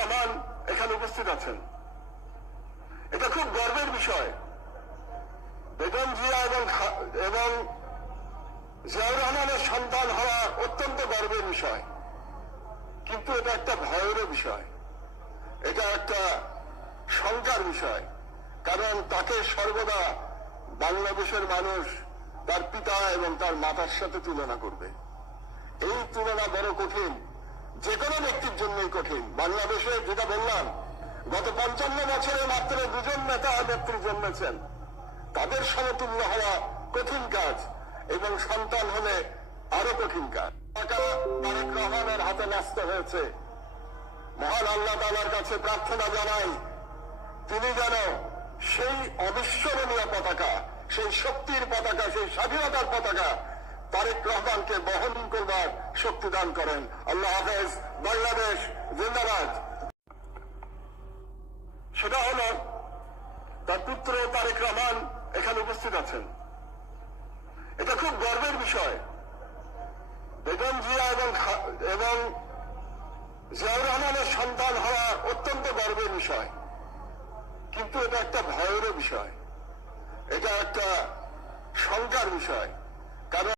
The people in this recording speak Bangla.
রহমান এখানে উপস্থিত আছেন। এটা খুব গর্বের বিষয়। বেগম জিয়া এবং জিয়াউর রহমানের সন্তান হওয়া অত্যন্ত গর্বের বিষয়, কিন্তু এটা একটা ভয়েরও বিষয়, এটা একটা শঙ্কার বিষয়। কারণ তাকে সর্বদা বাংলাদেশের মানুষ তার পিতা এবং তার মাতার সাথে তুলনা করবে। এই তুলনা বড় কঠিন, যে কোনো ব্যক্তির জন্যই কঠিন। বাংলাদেশে যেটা বললাম, গত 55 বছরে মাত্র 2জন নেতা নেত্রী জন্মেছেন। তাদের সমতুল্য হওয়া কঠিন কাজ, এবং সন্তান হলে আরো কঠিন কাজ। তারেক রহমানের হাতে ন্যস্ত হয়েছে। মহান আল্লাহ তাআলার কাছে প্রার্থনা জানাই, তিনি যেন সেই অবিস্মরণীয় পতাকা, সেই শক্তির পতাকা, সেই স্বাধীনতার পতাকা তারেক রহমানকে বহন করবার শক্তি দান করেন। আল্লাহ হাফেজ। বাংলাদেশ জিন্দাবাদ। সেটা হল, তার পুত্র তারেক রহমান এখানে উপস্থিত আছেন। এটা খুব গর্বের বিষয়। বেগম জিয়া এবং জিয়াউর রহমানের সন্তান হওয়া অত্যন্ত গর্বের বিষয়, কিন্তু এটা একটা ভয়েরও বিষয়, এটা একটা শঙ্কার বিষয়। কারণ